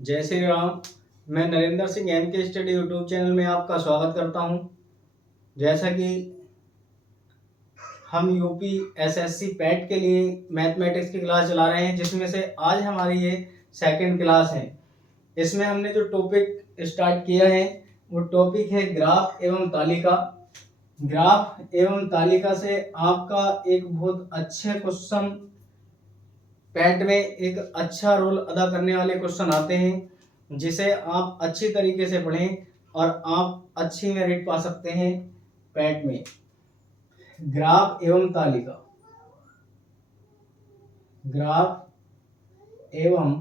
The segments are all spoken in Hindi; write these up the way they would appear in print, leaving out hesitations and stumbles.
जय श्री राम। मैं नरेंद्र सिंह एम के स्टडी यूट्यूब चैनल में आपका स्वागत करता हूं। जैसा कि हम यूपी एसएससी पैट के लिए मैथमेटिक्स की क्लास चला रहे हैं, जिसमें से आज हमारी ये सेकंड क्लास है। इसमें हमने जो टॉपिक स्टार्ट किया है वो टॉपिक है ग्राफ एवं तालिका। ग्राफ एवं तालिका से आपका एक बहुत अच्छे क्वेश्चन पैट में एक अच्छा रोल अदा करने वाले क्वेश्चन आते हैं, जिसे आप अच्छी तरीके से पढ़ें और आप अच्छी मेरिट पा सकते हैं पैट में। ग्राफ एवं तालिका, ग्राफ एवं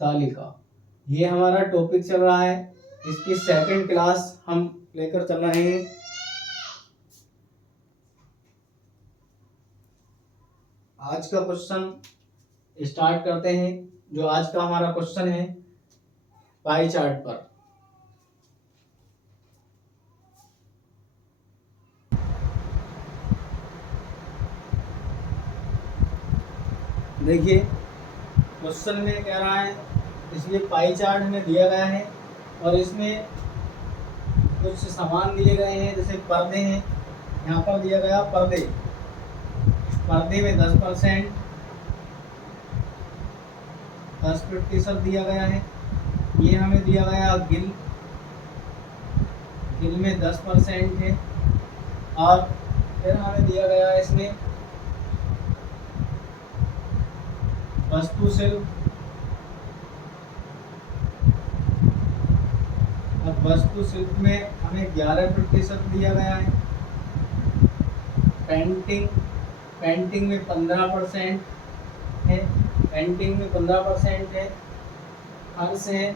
तालिका, ये हमारा टॉपिक चल रहा है। इसकी सेकंड क्लास हम लेकर चल रहे हैं। आज का क्वेश्चन स्टार्ट करते हैं। जो आज का हमारा क्वेश्चन है पाई चार्ट पर। देखिए क्वेश्चन में कह रहा है, इसलिए पाई चार्ट हमें दिया गया है और इसमें कुछ सामान दिए गए हैं, जैसे पर्दे हैं। यहाँ पर दिया गया पर्दे में 10% दिया गया है। ये हमें दिया गया गिल में 10% है। और फिर हमें दिया गया इसमें वस्तुशिल्प। अब वस्तुशिल्प में हमें 11% दिया गया है। पेंटिंग में 15% है। पेंटिंग में 15% है। फर्श है,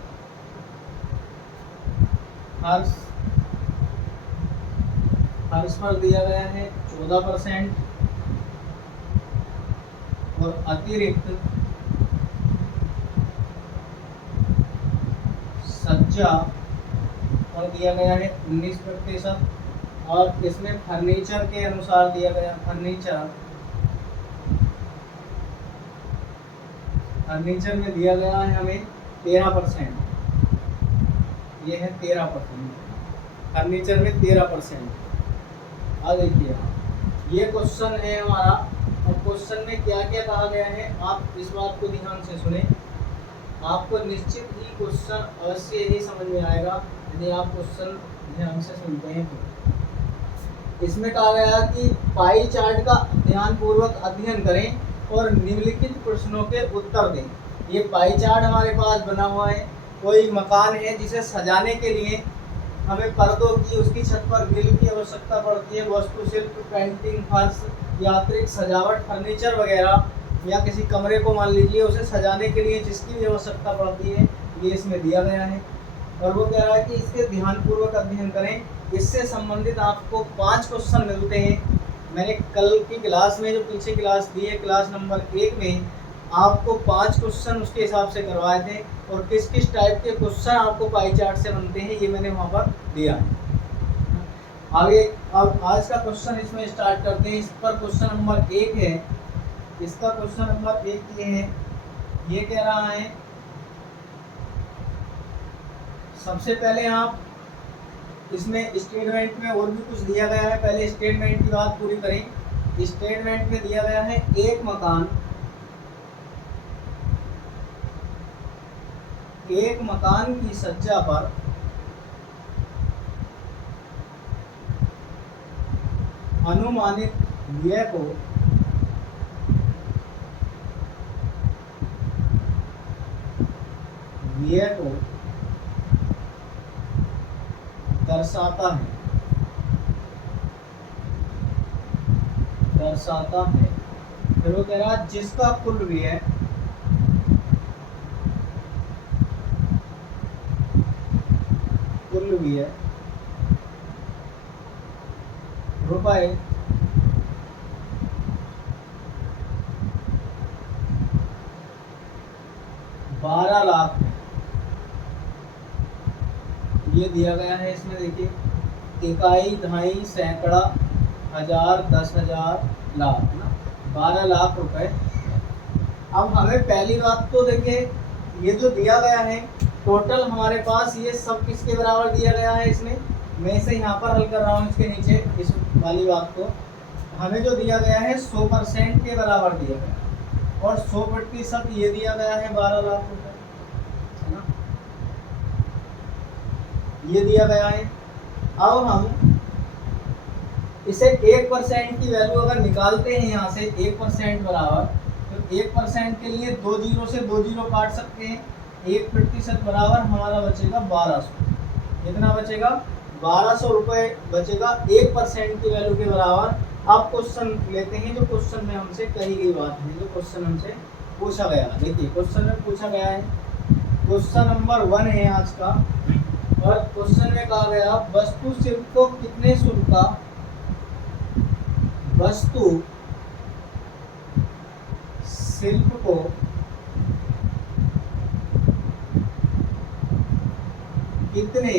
फर्श पर दिया गया है 14%। और अतिरिक्त सज्जा पर दिया गया है 19%। और इसमें फर्नीचर के अनुसार दिया गया फर्नीचर में दिया गया है हमें 13%। ये है 13%, फर्नीचर में 13%। अब देखिए ये क्वेश्चन है हमारा। और क्वेश्चन में क्या क्या कहा गया है, आप इस बात को ध्यान से सुने। आपको निश्चित ही क्वेश्चन अवश्य ही समझ में आएगा यदि आप क्वेश्चन ध्यान से सुनते हैं तो। इसमें कहा गया कि पाई चार्ट का ध्यानपूर्वक अध्ययन करें और निम्नलिखित प्रश्नों के उत्तर दें। ये पाई चार्ट हमारे पास बना हुआ है। कोई मकान है जिसे सजाने के लिए हमें पर्दों की, उसकी छत पर ग्रिल की आवश्यकता पड़ती है। वास्तुशिल्प, पेंटिंग, फर्श, यात्रिक सजावट, फर्नीचर वगैरह, या किसी कमरे को मान लीजिए उसे सजाने के लिए जिसकी भी आवश्यकता पड़ती है, ये इसमें दिया गया है। और वो कह रहा है कि इसके ध्यानपूर्वक अध्ययन करें। इससे संबंधित आपको 5 क्वेश्चन मिलते हैं। मैंने कल की क्लास में जो पीछे क्लास दी है, क्लास नंबर 1 में, आपको 5 क्वेश्चन उसके हिसाब से करवाए थे। और किस किस टाइप के क्वेश्चन आपको पाई चार्ट से बनते हैं ये मैंने वहाँ पर दिया है। आगे अब आज का क्वेश्चन इसमें स्टार्ट करते हैं। इस पर क्वेश्चन नंबर 1 है। इसका क्वेश्चन नंबर 1 ये है। ये कह रहा है, सबसे पहले आप इसमें स्टेटमेंट में और भी कुछ दिया गया है, पहले स्टेटमेंट की बात पूरी करें। स्टेटमेंट में दिया गया है एक मकान की सज्जा पर अनुमानित व्यय को दर्शाता है। फिर वो कह रहा है जिसका कुल व्यय रुपए 12 लाख है। ये दिया गया है। इसमें देखिए इकाई, दहाई, सैकड़ा, हजार, 10,000, लाख ना, 12 लाख रुपए अब हमें पहली बात तो देखिए, ये जो दिया गया है टोटल हमारे पास ये सब किसके बराबर दिया गया है इसमें, मैं इसे यहाँ पर हल कर रहा हूँ इसके नीचे इस वाली बात को। हमें जो दिया गया है 100% के बराबर दिया गया है और 100% ये दिया गया है 12 लाख रुपए, है ना, ये दिया गया है। अब हम इसे 1% की वैल्यू अगर निकालते हैं यहाँ से 1% बराबर, तो 1% के लिए 2 जीरो से 2 जीरो काट सकते हैं, 1% बराबर हमारा बचेगा 1200। कितना बचेगा, 1200 रुपये बचेगा 1% की वैल्यू के बराबर। अब क्वेश्चन लेते हैं, जो क्वेश्चन में हमसे कही गई बात है, जो क्वेश्चन हमसे पूछा गया। देखिए क्वेश्चन में पूछा गया है, क्वेश्चन नंबर 1 है आज का, और क्वेश्चन में कहा गया वस्तु शिल्प को कितने शुल्क का, वस्तु शिल्प को कितने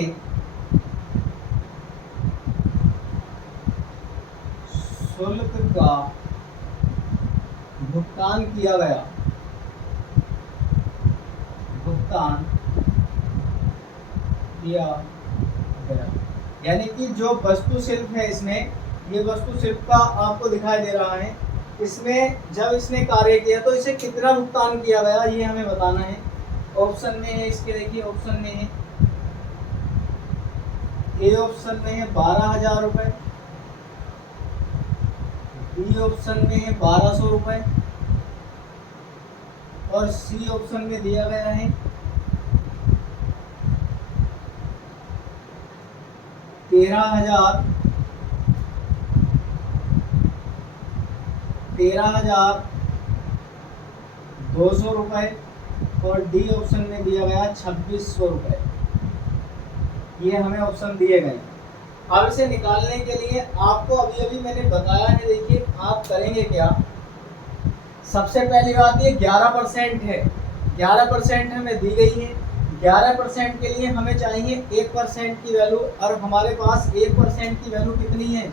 शुल्क का भुगतान किया गया, भुगतान किया गया। यानी कि जो वस्तु शिल्प है इसमें, ये वस्तु शिल्प का आपको दिखाई दे रहा है, इसमें जब इसने कार्य किया तो इसे कितना भुगतान किया गया ये हमें बताना है। ऑप्शन में है इसके, देखिए ऑप्शन में है, ए ऑप्शन में है 12,000 रुपये, बी ऑप्शन में है 1200 रुपये, और सी ऑप्शन में दिया गया है 13,200 रुपये, और डी ऑप्शन में दिया गया 2600 रुपये। ये हमें ऑप्शन दिए गए। अब इसे निकालने के लिए आपको अभी अभी मैंने बताया है, देखिए आप करेंगे क्या। सबसे पहली बात ये 11% है, 11% हमें दी गई है। 11% के लिए हमें चाहिए 1% की वैल्यू, और हमारे पास 1% की वैल्यू कितनी है,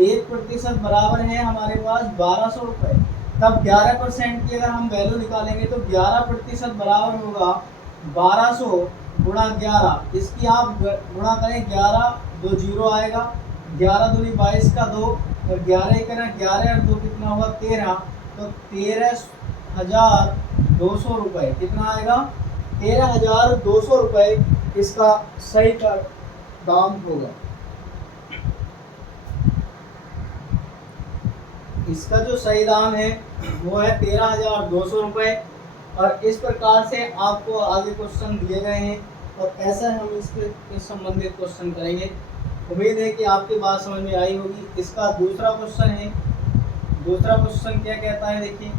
1% बराबर है हमारे पास 1200 रुपये। तब 11% की अगर हम वैल्यू निकालेंगे तो 11% बराबर होगा 1200 गुणा 11। इसकी आप गुणा करें, 11 2 जीरो आएगा, 11 दूनी 22 का 2, और 11 ही करना, 11 और 2 कितना हुआ 13, तो 13,200 रुपये कितना आएगा, 13,200 रुपये इसका सही का दाम होगा। इसका जो सही दाम है वो है 13,200 रुपये। और इस प्रकार से आपको आगे क्वेश्चन दिए गए हैं, और ऐसा हम इसके संबंधित क्वेश्चन करेंगे। उम्मीद है कि आपकी बात समझ में आई होगी। इसका दूसरा क्वेश्चन है, दूसरा क्वेश्चन क्या कहता है, देखिए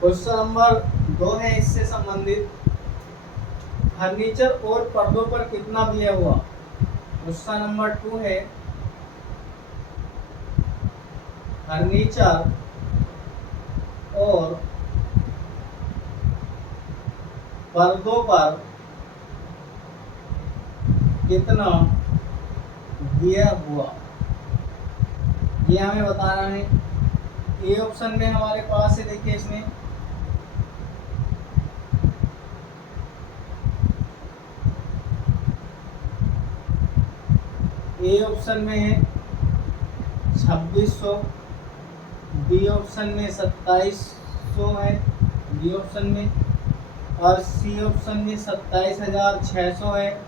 क्वेश्चन नंबर 2 है इससे संबंधित, फर्नीचर और पर्दों पर कितना दिया हुआ। क्वेश्चन नंबर 2 है, फर्नीचर और पर्दों पर कितना दिया हुआ, ये हमें बताना है। ए ऑप्शन में हमारे पास है, देखिए इसमें ए ऑप्शन में है 2600, बी ऑप्शन में 2700 है बी ऑप्शन में, और सी ऑप्शन में 27,600 है,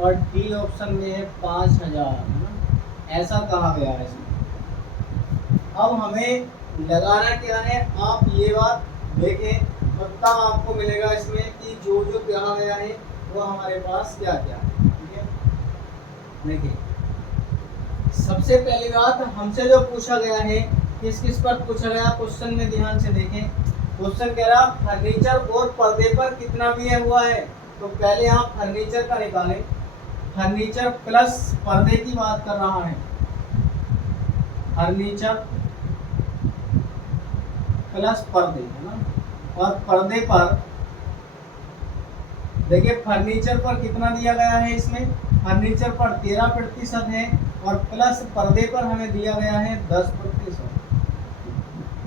और डी ऑप्शन में है 5,000। ऐसा कहा गया है इसमें। अब हमें लगाना क्या है, आप ये बात देखें और तब आपको मिलेगा इसमें कि जो जो कहा गया है वो हमारे पास क्या क्या है। ठीक है, देखिए सबसे पहली बात हमसे जो पूछा गया है, किस किस पर पूछा गया क्वेश्चन में ध्यान से देखें। क्वेश्चन कह रहा फर्नीचर और पर्दे पर कितना दिया हुआ है, तो पहले आप फर्नीचर का निकालें। फर्नीचर प्लस पर्दे की बात कर रहा है, फर्नीचर प्लस पर्दे, है ना। और पर्दे पर देखिए फर्नीचर पर कितना दिया गया है, इसमें फर्नीचर पर 13% है और प्लस पर्दे पर हमें दिया गया है 10%।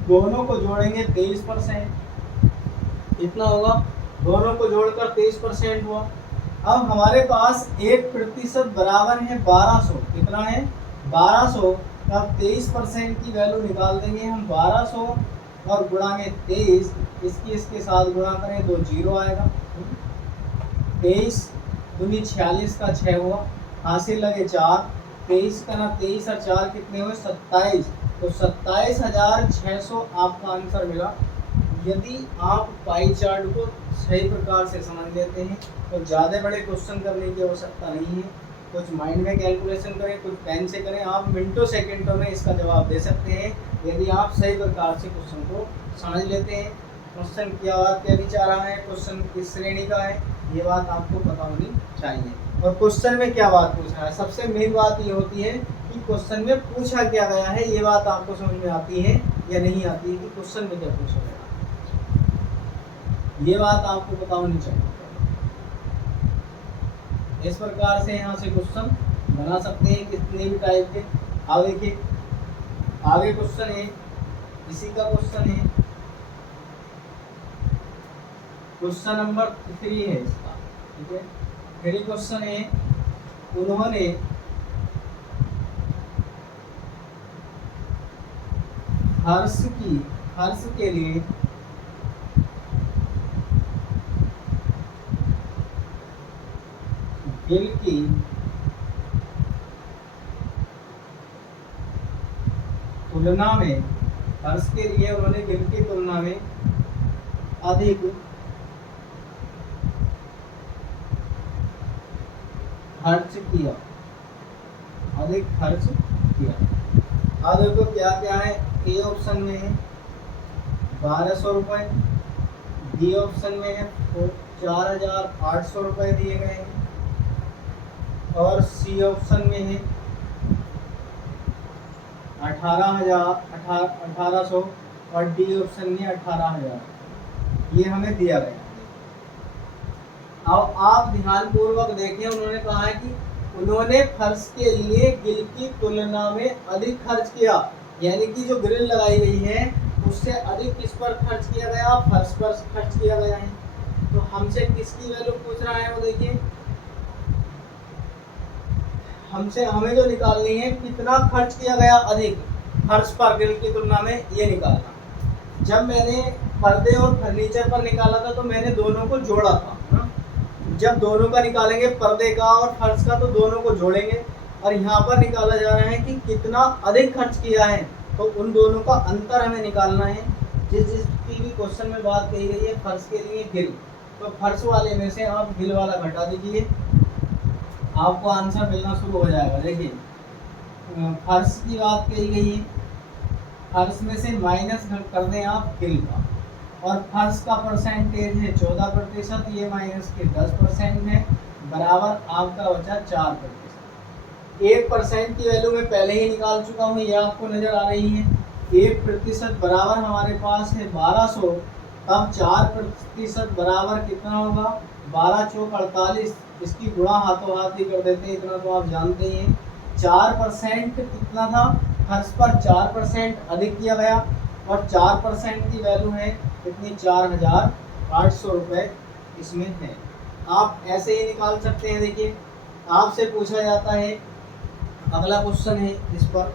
दोनों को जोड़ेंगे 23%, कितना होगा? दोनों को जोड़कर 23% हुआ। अब हमारे पास 1% बराबर है 1200, कितना है? 1200। अब 23% की वैल्यू निकाल देंगे हम। 1200 और गुणा में 23, इसके साथ गुणा करें तो 0 आएगा। 23 दूनी 46 का 6 हुआ, हासिल लगे 4। 23 का ना 23 और 4 कितने हुए? 27। तो 27,600 आपका आंसर मिला। यदि आप पाई चार्ट को सही प्रकार से समझ लेते हैं तो ज़्यादा बड़े क्वेश्चन करने की आवश्यकता नहीं है। कुछ माइंड में कैलकुलेशन करें, कुछ पेन से करें, आप मिनटों सेकंडों में इसका जवाब दे सकते हैं यदि आप सही प्रकार से क्वेश्चन को समझ लेते हैं। क्वेश्चन क्या बात कहनी चाह रहा है, क्वेश्चन किस श्रेणी का है, ये बात आपको पता होनी चाहिए। और क्वेश्चन में क्या बात पूछ रहा है, सबसे मेन बात ये होती है कि क्वेश्चन में पूछा क्या गया है, ये बात आपको समझ में आती है या नहीं आती है कि क्वेश्चन में क्या पूछा गया है, ये बात आपको पता होनी चाहिए। इस प्रकार से यहाँ से क्वेश्चन बना सकते हैं कितने भी टाइप के। अब देखिए आगे क्वेश्चन है, इसी का क्वेश्चन है, क्वेश्चन नंबर 3 है इसका, ठीक है। 3 क्वेश्चन है, उन्होंने हर्ष के लिए गिल की तुलना में, हर्ष के लिए उन्होंने गिल की तुलना में अधिक खर्च किया, अधिक खर्च किया। अब देखो क्या क्या है, ए ऑप्शन में है 1200 रुपये, बी ऑप्शन में है 4,800 रुपये दिए गए हैं, और सी ऑप्शन में है 18,000 और डी ऑप्शन में 18,000, ये हमें दिया गया। अब आप ध्यान पूर्वक देखें, उन्होंने कहा है कि उन्होंने फर्श के लिए गिल की तुलना में अधिक खर्च किया, यानी कि जो ग्रिल लगाई गई है उससे अधिक किस पर खर्च किया गया? फर्श पर खर्च किया गया है। तो हमसे किसकी वैल्यू पूछ रहा है वो देखिए, हमें जो निकालनी है कितना खर्च किया गया अधिक फर्श पर ग्रिल की तुलना में, ये निकालना। जब मैंने पर्दे और फर्नीचर पर निकाला था तो मैंने दोनों को जोड़ा था ना? जब दोनों का निकालेंगे, पर्दे का और फर्श का, तो दोनों को जोड़ेंगे। और यहाँ पर निकाला जा रहा है कि कितना अधिक खर्च किया है, तो उन दोनों का अंतर हमें निकालना है। जिसकी भी क्वेश्चन में बात कही गई है फर्श के लिए गिल, तो फर्श वाले में से आप गिल वाला घटा दीजिए, आपको आंसर मिलना शुरू हो जाएगा। देखिए फर्श की बात कही गई है, फर्श में से माइनस कर दें आप गिल का, और फर्श का परसेंटेज है 14%, ये माइनस के 10% है, बराबर आपका बचा 4%। 1% की वैल्यू मैं पहले ही निकाल चुका हूँ, ये आपको नजर आ रही है। 1% बराबर हमारे पास है 1200, तब 4% बराबर कितना होगा? 12 चौक 48, इसकी गुणा हाथों हाथ ही कर देते हैं, इतना तो आप जानते ही हैं। 4% कितना था? फर्श पर 4% अधिक किया गया, और 4% की वैल्यू है कितनी? 4,800 रुपये इसमें है। आप ऐसे ही निकाल सकते हैं। देखिए आपसे पूछा जाता है, अगला क्वेश्चन है इस पर,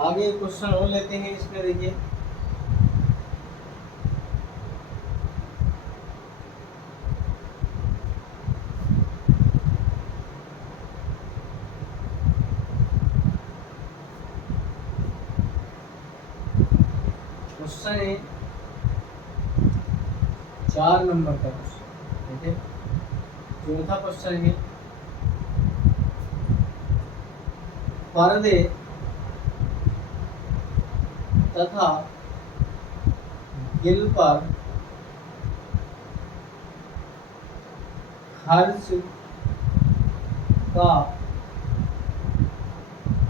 आगे क्वेश्चन और लेते हैं इसमें। देखिए क्वेश्चन है 4 नंबर का क्वेश्चन। देखिए चौथा क्वेश्चन है, पर्दे तथा गिल पर खर्च का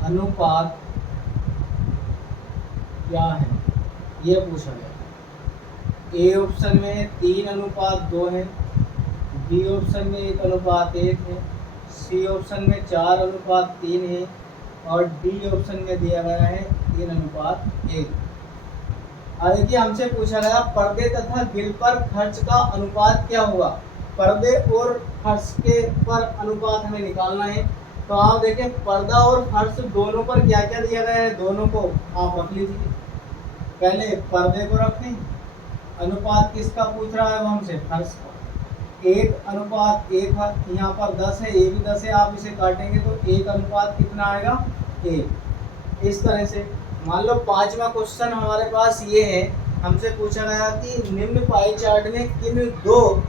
अनुपात क्या है, ये पूछा गया। ए ऑप्शन में 3:2 है, बी ऑप्शन में 1:1 है, सी ऑप्शन में 4:3 है और डी ऑप्शन में दिया गया है 3:1। अब देखिए हमसे पूछा गया पर्दे तथा गिल पर खर्च का अनुपात क्या होगा। पर्दे और फर्श के पर अनुपात हमें निकालना है। तो आप देखें पर्दा और फर्श दोनों पर क्या क्या दिया गया है, दोनों को आप रख लीजिए। पहले पर्दे को रखें, अनुपात किसका पूछ रहा है वो हमसे, फर्श का। 1:1 यहाँ पर 10 है, ये भी 10 है, आप इसे काटेंगे तो 1 कितना आएगा, 1। इस तरह से मान लो 5वां क्वेश्चन हमारे पास ये है, हमसे पूछा गया कि निम्न पाई चार्ट में किन 2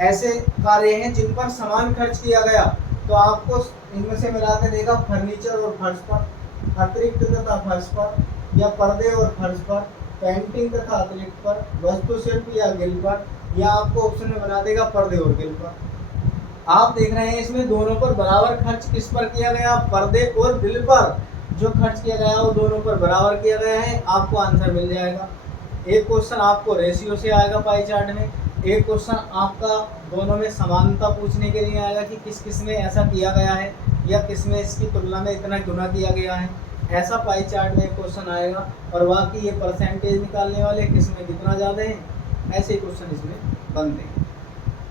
ऐसे कार्य हैं जिन पर समान खर्च किया गया। तो आपको इनमें से मिला के देगा फर्नीचर और फर्श पर, अतिरिक्त तथा फर्श पर, या पर्दे और फर्श पर, पेंटिंग तथा अतिरिक्त पर, वास्तुशिल्प या गिल पर, या आपको ऑप्शन में बना देगा पर्दे और गिल पर। आप देख रहे हैं इसमें दोनों पर बराबर खर्च किस पर किया गया, पर्दे और गिल पर जो खर्च किया गया वो दोनों पर बराबर किया गया है। आपको आंसर मिल जाएगा। एक क्वेश्चन आपको रेशियो से आएगा पाई चार्ट में, एक क्वेश्चन आपका दोनों में समानता पूछने के लिए आएगा कि किस किस में ऐसा किया गया है या किस में इसकी तुलना में इतना गुना किया गया है। ऐसा पाई चार्ट में क्वेश्चन आएगा। और बाकी ये परसेंटेज निकालने वाले किस में कितना ज़्यादा है, ऐसे क्वेश्चन इसमें बनते हैं।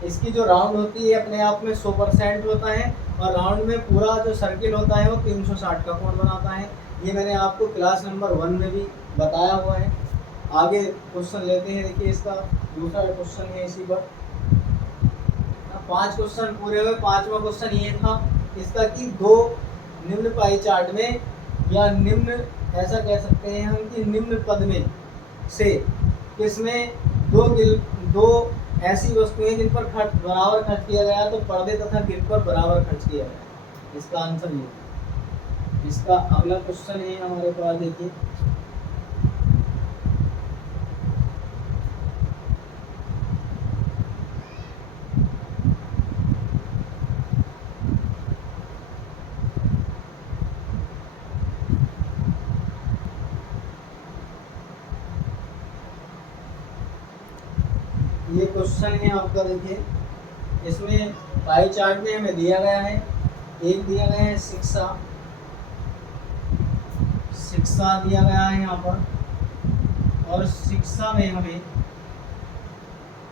इसकी जो राउंड होती है अपने आप में 100% होता है और राउंड में पूरा जो सर्किल होता है वो 360 का कोण बनाता है। ये मैंने आपको क्लास नंबर 1 में भी बताया हुआ है। आगे क्वेश्चन लेते हैं। देखिए इसका दूसरा क्वेश्चन है इसी पर। 5 क्वेश्चन पूरे हुए। 5वां क्वेश्चन ये था इसका कि 2 निम्न पाई चार्ट में या निम्न ऐसा कह सकते हैं हम कि निम्न पद में से किसमें 2 ऐसी वस्तुएं जिन पर बराबर खर्च किया गया, तो पर्दे तथा गिल पर बराबर खर्च किया गया। इसका आंसर ये। इसका अगला क्वेश्चन है हमारे पास, देखिए ये क्वेश्चन है आपका। देखिए इसमें पाई चार्ट में हमें दिया गया है, एक दिया गया है शिक्षा दिया गया है यहाँ पर। और शिक्षा में हमें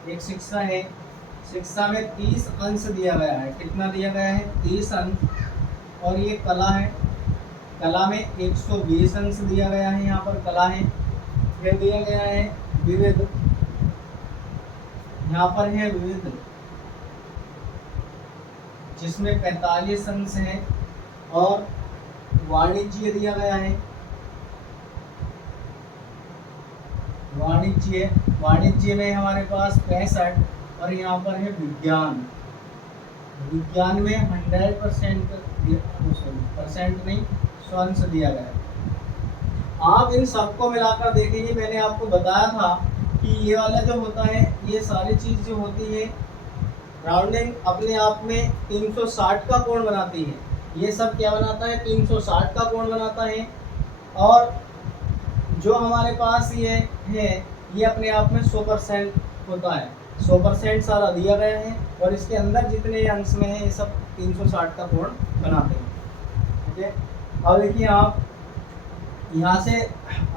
एक शिक्षा है, शिक्षा में 30 अंश दिया गया है। कितना दिया गया है, 30 अंश। और ये कला है, कला में 120 अंश दिया गया है, यहाँ पर कला है। फिर दिया गया है विविध, यहाँ पर है विविध जिसमें 45 अंश है। और वाणिज्य दिया गया है, वाणिज्य में हमारे पास 65। और यहाँ पर है विज्ञान, विज्ञान में 100% परसेंट नहीं 100 अंश दिया गया है। आप इन सबको मिलाकर देखेंगे, मैंने आपको बताया था कि ये वाला जो होता है, ये सारी चीज़ जो होती है राउंडिंग अपने आप में 360 का कोण बनाती है। ये सब क्या बनाता है, 360 का कोण बनाता है। और जो हमारे पास ये है ये अपने आप में 100% होता है। 100% सारा दिया गया है और इसके अंदर जितने अंश में है ये सब 360 का कोण बनाते हैं। ठीक है। अब देखिए आप यहाँ से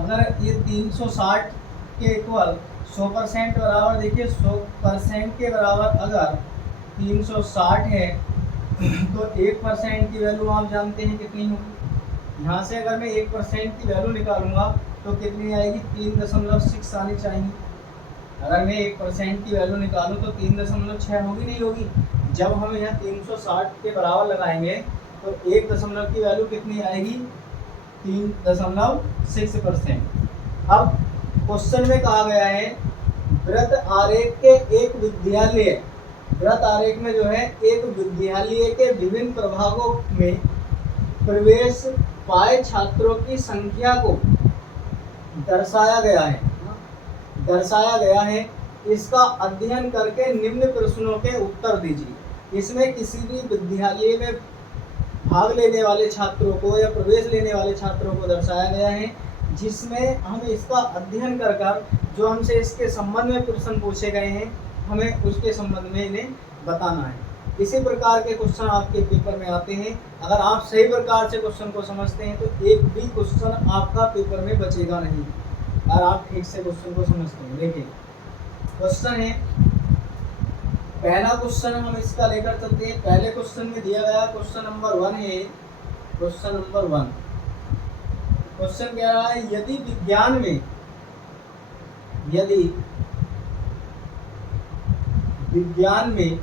अगर ये 360 के इक्वल 100% बराबर, देखिए 100% के बराबर अगर 360 है तो 1% की वैल्यू आप जानते हैं कितनी होगी। यहाँ से अगर मैं 1% की वैल्यू निकालूंगा तो कितनी आएगी, 3.6 आनी चाहिए। अगर मैं 1% की वैल्यू निकालूं तो 3.6 होगी, नहीं होगी। जब हम यहाँ 360 के बराबर लगाएंगे तो 1 दशमलव की वैल्यू कितनी आएगी, 3.6%। अब क्वेश्चन में कहा गया है वृत्त आरेख के एक विद्यालय, वृत्त आरेख में जो है एक विद्यालय के विभिन्न प्रभागों में प्रवेश पाए छात्रों की संख्या को दर्शाया गया है। इसका अध्ययन करके निम्न प्रश्नों के उत्तर दीजिए। इसमें किसी भी विद्यालय में भाग लेने वाले छात्रों को या प्रवेश लेने वाले छात्रों को दर्शाया गया है जिसमें हम इसका अध्ययन कर कर जो हमसे इसके संबंध में प्रश्न पूछे गए हैं हमें उसके संबंध में इन्हें बताना है। इसी प्रकार के क्वेश्चन आपके पेपर में आते हैं। अगर आप सही प्रकार से क्वेश्चन को समझते हैं तो एक भी क्वेश्चन आपका पेपर में बचेगा नहीं, अगर आप ठीक से क्वेश्चन को समझते हैं। देखिए क्वेश्चन है, पहला क्वेश्चन हम इसका लेकर चलते हैं। पहले क्वेश्चन में दिया गया क्वेश्चन नंबर 1 है। क्वेश्चन नंबर 1 क्वेश्चन कह रहा है यदि विज्ञान में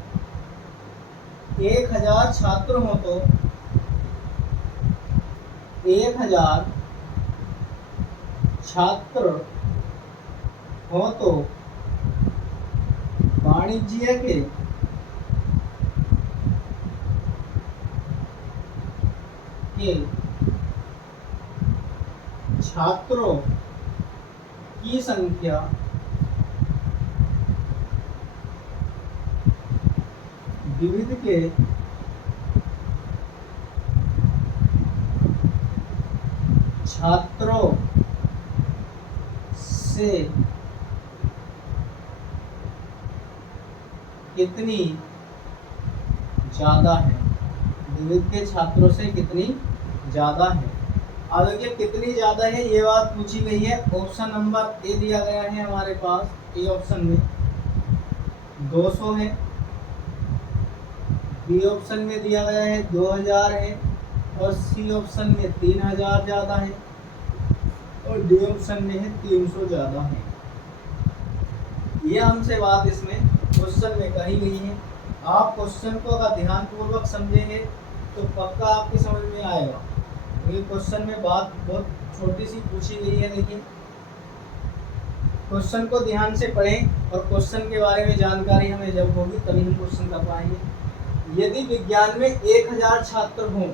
1000 छात्र हो तो 1000 छात्र हो तो वाणिज्य के छात्रों की संख्या विविध के छात्रों से कितनी ज्यादा है। विविध के छात्रों से कितनी ज्यादा है। अब देखिए कितनी ज्यादा है ये बात पूछी गई है। ऑप्शन नंबर ए दिया गया है हमारे पास, ए ऑप्शन में 200 है, बी ऑप्शन में दिया गया है 2000 है, और सी ऑप्शन में 3000 ज्यादा है, और डी ऑप्शन में है 300 ज्यादा है। ये हमसे बात इसमें क्वेश्चन में कही गई है। आप क्वेश्चन को अगर ध्यानपूर्वक समझेंगे तो पक्का आपकी समझ में आएगा। ये क्वेश्चन में बात बहुत छोटी सी पूछी गई है। देखिए क्वेश्चन को ध्यान से पढ़ें और क्वेश्चन के बारे में जानकारी हमें जब होगी तभी हम क्वेश्चन कर पाएंगे। यदि विज्ञान में 1000 छात्र हों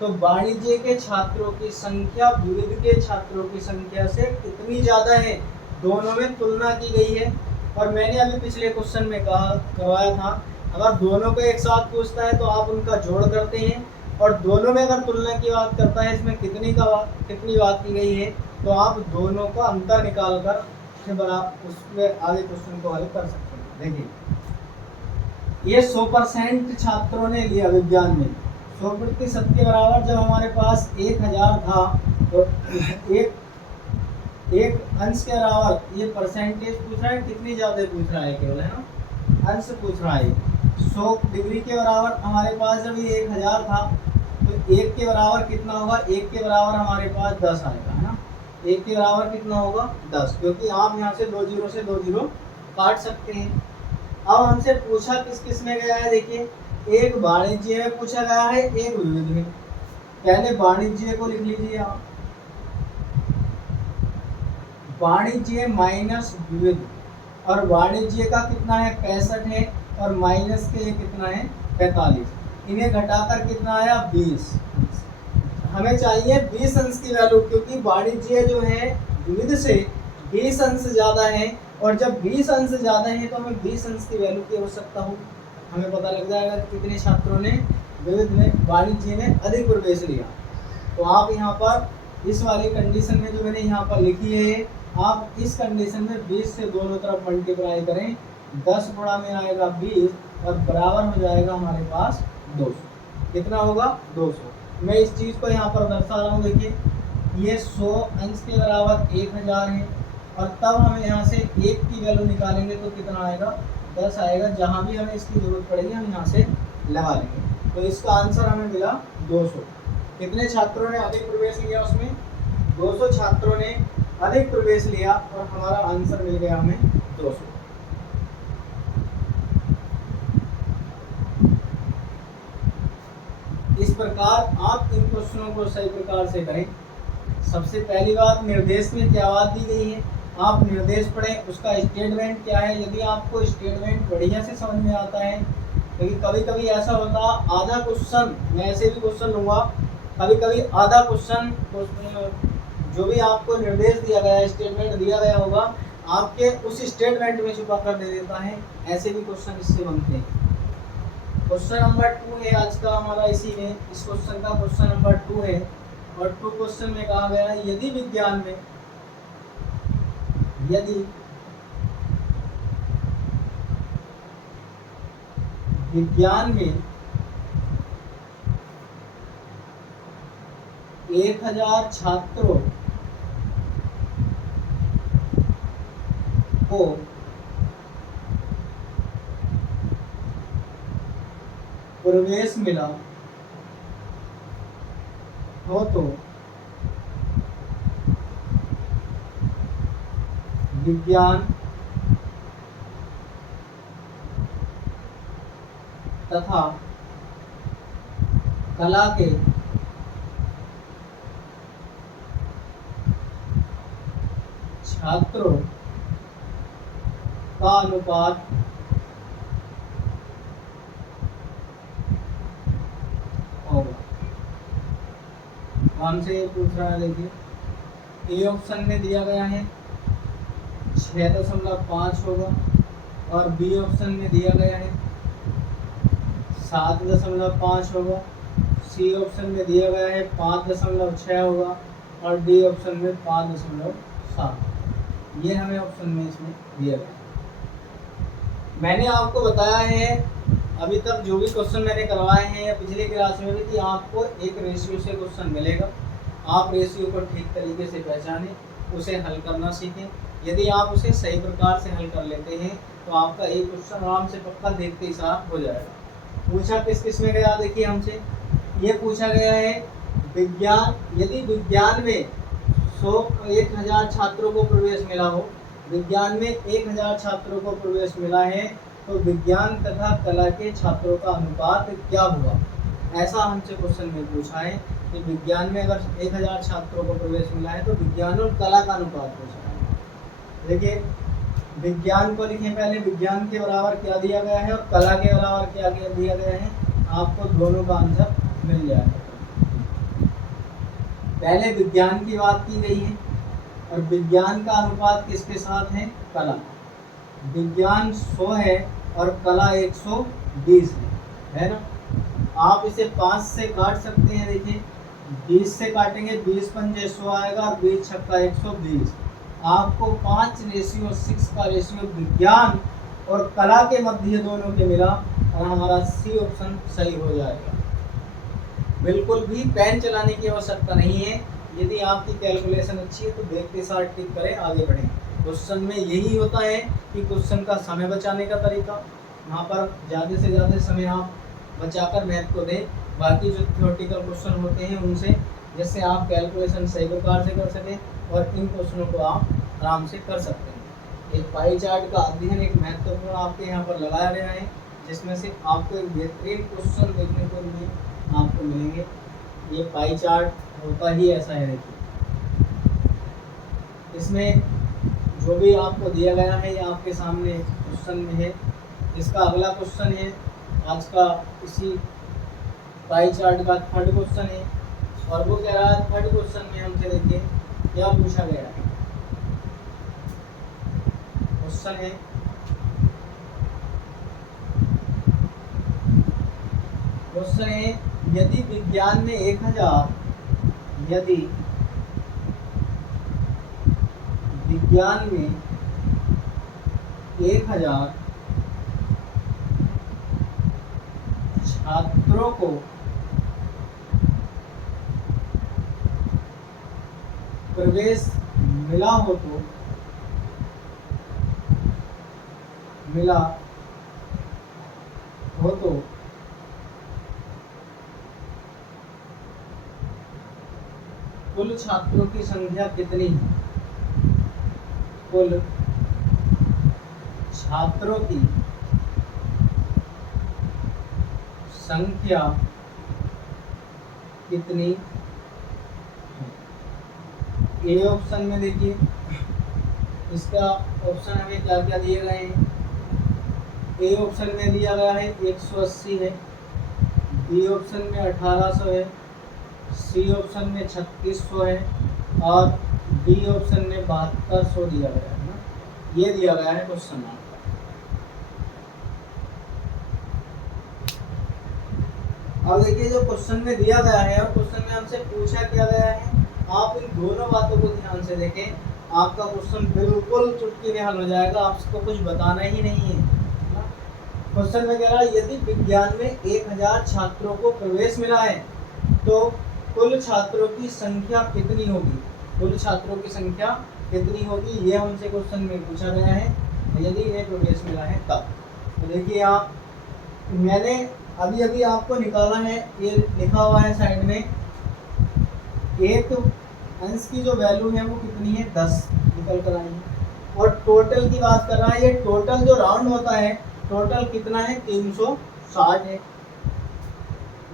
तो वाणिज्य के छात्रों की संख्या विविध के छात्रों की संख्या से कितनी ज्यादा है। दोनों में तुलना की गई है। और मैंने अभी पिछले क्वेश्चन में करवाया था, अगर दोनों को एक साथ पूछता है तो आप उनका जोड़ करते हैं, और दोनों में अगर तुलना की बात करता है इसमें कितनी बात की गई है तो आप दोनों का अंतर निकाल कर उसमें आगे क्वेश्चन को हल कर सकते हैं। देखिए ये 100% छात्रों ने लिया विज्ञान में। 100% के बराबर जब हमारे पास 1000 था तो एक अंश के बराबर ये परसेंटेज पूछ रहा है, कितनी ज्यादा पूछ रहा है, केवल है ना अंश पूछ रहा है। 100 डिग्री के बराबर हमारे पास जब ये 1000 था तो 1 के बराबर कितना होगा, 1 के बराबर हमारे पास 10 आएगा, है ना। 1 के बराबर कितना होगा 10, क्योंकि आप यहाँ से 2 जीरो से 2 जीरो काट सकते हैं। अब हमसे पूछा किस किस में गया है। देखिए एक वाणिज्य में पूछा गया है, एक विविध में। पहले वाणिज्य को लिख लीजिए आप, वाणिज्य माइनस विविध, और वाणिज्य का कितना है 65 है, और माइनस के कितना है 45। इन्हें घटाकर कितना आया 20। हमें चाहिए 20 अंश की वैल्यू, क्योंकि वाणिज्य जो है विविध से 20 अंश ज्यादा है, और जब 20 अंश ज्यादा है तो हमें 20 अंश की वैल्यू की आवश्यकता होगी। हमें पता लग जाएगा कि कितने छात्रों ने विविध में वाणिज्य में अधिक प्रवेश लिया। तो आप यहाँ पर इस वाली कंडीशन में जो मैंने यहाँ पर लिखी है, आप इस कंडीशन में 20 से दोनों तरफ मल्टीप्लाई करें, 10 गुणा में आएगा 20 और बराबर हो जाएगा हमारे पास 200। कितना होगा 200। मैं इस चीज़ को यहाँ पर दर्शा रहा हूँ। देखिए ये 100 अंश के बराबर 1000 है, और तब हम यहाँ से 1 की वैल्यू निकालेंगे तो कितना आएगा 10 आएगा। जहाँ भी हमें इसकी जरूरत पड़ेगी हम यहाँ से लगा लेंगे। तो इसका आंसर हमें मिला 200। कितने छात्रों ने अधिक प्रवेश लिया उसमें, 200 छात्रों ने अधिक प्रवेश लिया, और हमारा आंसर मिल गया हमें 200। इस प्रकार आप इन क्वेश्चनों को सही प्रकार से करें। सबसे पहली बात, निर्देश में क्या बात दी गई है, आप निर्देश पढ़ें, उसका स्टेटमेंट क्या है। यदि आपको स्टेटमेंट बढ़िया से समझ में आता है, क्योंकि कभी कभी ऐसा होता आधा क्वेश्चन, मैं ऐसे भी क्वेश्चन लूँगा, कभी कभी आधा क्वेश्चन जो भी आपको निर्देश दिया गया है, स्टेटमेंट दिया गया होगा, आपके उस स्टेटमेंट में छुपा कर दे देता है। ऐसे भी क्वेश्चन इससे बनते हैं। क्वेश्चन नंबर 2 है आज का हमारा, इसी में इस क्वेश्चन का क्वेश्चन नंबर 2 है, और 2 क्वेश्चन में कहा गया है यदि विज्ञान में यदि विज्ञान में 1000 छात्रों को प्रवेश मिला हो तो विज्ञान तथा कला के छात्रों का अनुपात होगा। हमसे ये पूछ रहा है, देखिए ए ऑप्शन में दिया गया है 6.5 होगा और बी ऑप्शन में दिया गया है 7.5 होगा, सी ऑप्शन में दिया गया है 5.6 होगा और डी ऑप्शन में 5.7। ये हमें ऑप्शन में इसमें दिया गया। मैंने आपको बताया है अभी तक जो भी क्वेश्चन मैंने करवाए हैं या पिछली क्लास में भी कि आपको एक रेशियो से क्वेश्चन मिलेगा, आप रेशियो को ठीक तरीके से पहचानें, उसे हल करना सीखें। यदि आप उसे सही प्रकार से हल कर लेते हैं तो आपका एक क्वेश्चन आराम से पक्का देखते ही साथ हो जाएगा। पूछा किस किस में गया, देखिए हमसे ये पूछा गया है विज्ञान, यदि विज्ञान में 1000 छात्रों को प्रवेश मिला हो, विज्ञान में 1000 छात्रों को प्रवेश मिला है तो विज्ञान तथा कला के छात्रों का अनुपात क्या हुआ। ऐसा हमसे क्वेश्चन में पूछा है कि विज्ञान में अगर 1000 छात्रों को प्रवेश मिला है तो विज्ञान और कला का अनुपात पूछा है। देखिए विज्ञान को लिखें पहले, विज्ञान के बराबर क्या दिया गया है और कला के बराबर क्या दिया गया है, आपको दोनों का आंसर मिल जाएगा। पहले विज्ञान की बात की गई है और विज्ञान का अनुपात किसके साथ है, कला। विज्ञान 100 है और कला 120 है ना। आप इसे 5 से काट सकते हैं, देखिए 20 से काटेंगे 20 पंजे 100 आएगा और 20 छक्का 120। आपको 5:6 का रेशियो विज्ञान और कला के मध्य दोनों के मिला और हमारा सी ऑप्शन सही हो जाएगा। बिल्कुल भी पेन चलाने की आवश्यकता नहीं है। यदि आपकी कैलकुलेशन अच्छी है तो देखते साथ टिक करें, आगे बढ़ें। क्वेश्चन में यही होता है कि क्वेश्चन का समय बचाने का तरीका, वहाँ पर ज़्यादा से ज़्यादा समय आप बचाकर मैथ को दें। बाकी जो थ्योरेटिकल क्वेश्चन होते हैं उनसे, जिससे आप कैलकुलेशन सही प्रकार से कर सकें और इन क्वेश्चनों को आप आराम से कर सकते हैं। एक पाई चार्ट का अध्ययन एक महत्वपूर्ण आपके यहाँ पर लगाया गया है, जिसमें से आपको एक बेहतरीन क्वेश्चन देखने को लिए आपको मिलेंगे। ये पाई चार्ट होता ही ऐसा है। देखिए इसमें जो भी आपको दिया गया है ये आपके सामने क्वेश्चन में है। इसका अगला क्वेश्चन है आज का, इसी पाई चार्ट का थर्ड क्वेश्चन है और वो कह रहा है थर्ड क्वेश्चन में हमसे देखिए क्या पूछा गया है। क्वेश्चन है यदि विज्ञान में 1000 यदि विज्ञान में 1000 छात्रों को प्रवेश मिला हो तो कुल छात्रों की संख्या कितनी है। कुल छात्रों की संख्या कितनी। ए ऑप्शन में देखिए इसका ऑप्शन हमें क्या क्या दिए गए हैं। ए ऑप्शन में दिया गया है 180 है, बी ऑप्शन में 1800 है, सी ऑप्शन में 3600 है और डी ऑप्शन में 7200 दिया गया है ना। ये दिया गया है क्वेश्चन आपका। अब देखिए जो क्वेश्चन में दिया गया है और क्वेश्चन में हमसे पूछा क्या गया है आप इन दोनों बातों को ध्यान से देखें, आपका क्वेश्चन बिल्कुल चुटकी में हल हो जाएगा, आपको कुछ बताना ही नहीं है। क्वेश्चन में कह रहा है यदि विज्ञान में 1000 छात्रों को प्रवेश मिला है तो कुल छात्रों की संख्या कितनी होगी? कुल छात्रों की संख्या कितनी होगी, ये हमसे क्वेश्चन में पूछा गया है, यदि इन्हें प्रवेश मिला है तब। तो देखिए आप, मैंने अभी अभी आपको निकाला है, ये लिखा हुआ है साइड में, एक अंश की जो वैल्यू है वो कितनी है 10 निकल कर आई है। और टोटल की बात कर रहा है, ये टोटल जो राउंड होता है टोटल कितना है 360 है।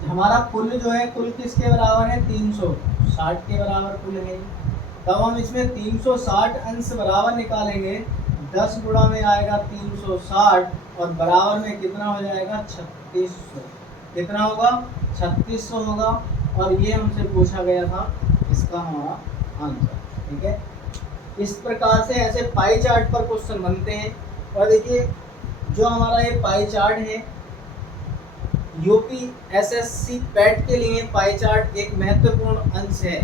हमारा कुल जो है, कुल किसके बराबर है 360 के बराबर कुल है। तब हम इसमें 360 अंश बराबर निकालेंगे, 10 गुणा में आएगा 360 और बराबर में कितना हो जाएगा 3600। कितना होगा 3600 होगा। और ये हमसे पूछा गया था इसका हमारा आंसर। ठीक है, इस प्रकार से ऐसे पाई चार्ट पर क्वेश्चन बनते हैं। और देखिए जो हमारा ये पाई चार्ट है, यूपी एसएससी पैट के लिए पाई चार्ट एक महत्वपूर्ण अंश है।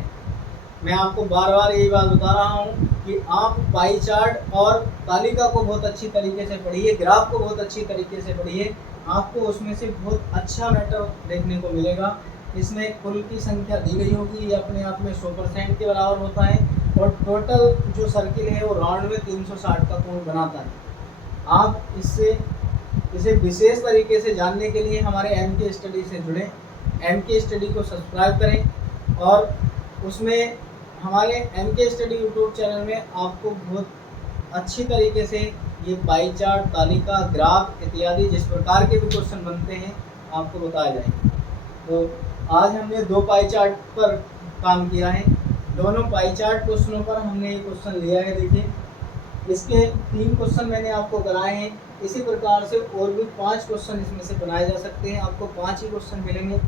मैं आपको बार बार यही बात बता रहा हूँ कि आप पाई चार्ट और तालिका को बहुत अच्छी तरीके से पढ़िए, ग्राफ को बहुत अच्छी तरीके से पढ़िए, आपको उसमें से बहुत अच्छा मैटर देखने को मिलेगा। इसमें कुल की संख्या दी गई होगी, ये अपने आप में 100% के बराबर होता है। और टोटल जो सर्किल है वो राउंड में 360 का कोण बनाता है। आप इसे विशेष तरीके से जानने के लिए हमारे MK स्टडी से जुड़ें, MK स्टडी को सब्सक्राइब करें। और उसमें हमारे MK स्टडी यूट्यूब चैनल में आपको बहुत अच्छी तरीके से ये पाई चार्ट, तालिका, ग्राफ इत्यादि जिस प्रकार के भी क्वेश्चन बनते हैं आपको बताए जाएंगे। तो आज हमने 2 पाई चार्ट पर काम किया है, दोनों पाई चार्ट क्वेश्चनों पर हमने ये क्वेश्चन लिया है। देखिए इसके 3 क्वेश्चन मैंने आपको कराए हैं, इसी प्रकार से और भी 5 क्वेश्चन इसमें से बनाए जा सकते हैं। आपको 5 ही क्वेश्चन मिलेंगे।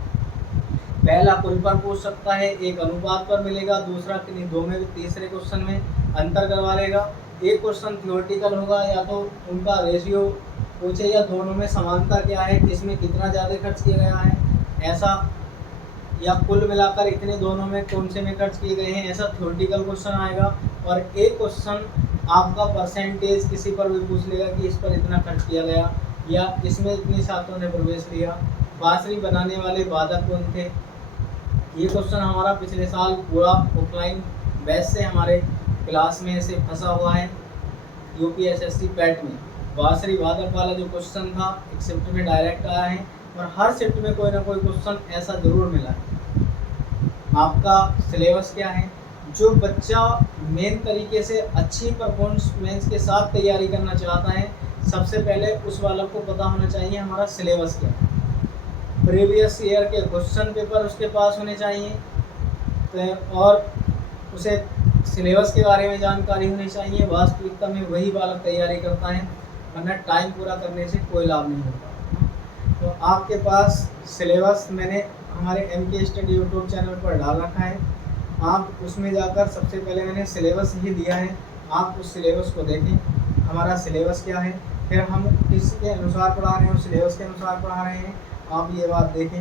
पहला कुल पर पूछ सकता है, एक अनुपात पर मिलेगा, दूसरा किन्हीं 2 में, तीसरे क्वेश्चन में अंतर करवा लेगा। एक क्वेश्चन थ्योरेटिकल होगा, या तो उनका रेशियो पूछे या दोनों में समानता क्या है, किसमें कितना ज़्यादा खर्च किया गया है ऐसा, या कुल मिलाकर इतने दोनों में कौन से में खर्च किए गए हैं, ऐसा थ्योरेटिकल क्वेश्चन आएगा। और एक क्वेश्चन आपका परसेंटेज किसी पर भी पूछ लेगा कि इस पर इतना खर्च किया गया, या इसमें इतनी छात्रों ने प्रवेश लिया, बांसुरी बनाने वाले वादक कौन थे। ये क्वेश्चन हमारा पिछले साल पूरा ऑफलाइन बैच से हमारे क्लास में से फंसा हुआ है। UPSSC पैट में बांसुरी वादक वाला जो क्वेश्चन था एक शिफ्ट में डायरेक्ट आया है, और हर शिफ्ट में कोई ना कोई क्वेश्चन ऐसा ज़रूर मिला है। आपका सिलेबस क्या है, जो बच्चा मेन तरीके से अच्छी परफॉर्मेंस के साथ तैयारी करना चाहता है, सबसे पहले उस वाला को पता होना चाहिए हमारा सिलेबस क्या है। प्रीवियस ईयर के क्वेश्चन पेपर उसके पास होने चाहिए, तो और उसे सिलेबस के बारे में जानकारी होनी चाहिए। वास्तविकता में वही बालक तैयारी करता है, वरना टाइम पूरा करने से कोई लाभ नहीं होता। तो आपके पास सिलेबस मैंने हमारे MK स्टडी यूट्यूब चैनल पर डाल रखा है, आप उसमें जाकर सबसे पहले मैंने सिलेबस ही दिया है, आप उस सिलेबस को देखें हमारा सिलेबस क्या है, फिर हम किसके अनुसार पढ़ा रहे हैं और सिलेबस के अनुसार पढ़ा रहे हैं, आप ये बात देखें।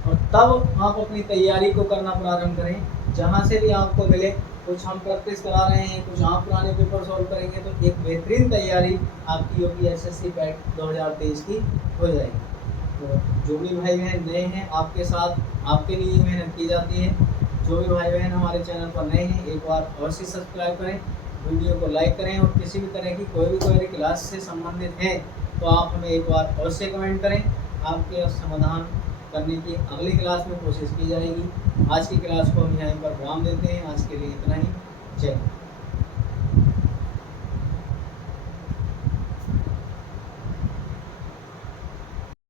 और तब आप अपनी तैयारी को करना प्रारंभ करें। जहाँ से भी आपको मिले, कुछ हम प्रैक्टिस करा रहे हैं, कुछ आप पुराने पेपर सॉल्व करेंगे, तो एक बेहतरीन तैयारी आपकी UPSSC पैट 2023 की हो जाएगी। तो जो भी भाई बहन नए हैं, आपके साथ आपके लिए मेहनत की जाती है। जो भी भाई बहन हमारे चैनल पर नए हैं, एक बार अवश्य सब्सक्राइब करें, वीडियो को लाइक करें, और किसी भी तरह की कोई भी क्वेरी क्लास से संबंधित है तो आप हमें एक बार अवश्य कमेंट करें। आपके समाधान करने की अगली क्लास में कोशिश की जाएगी। आज की क्लास को हम यहीं पर विराम देते हैं। आज के लिए इतना ही। जय हिंद।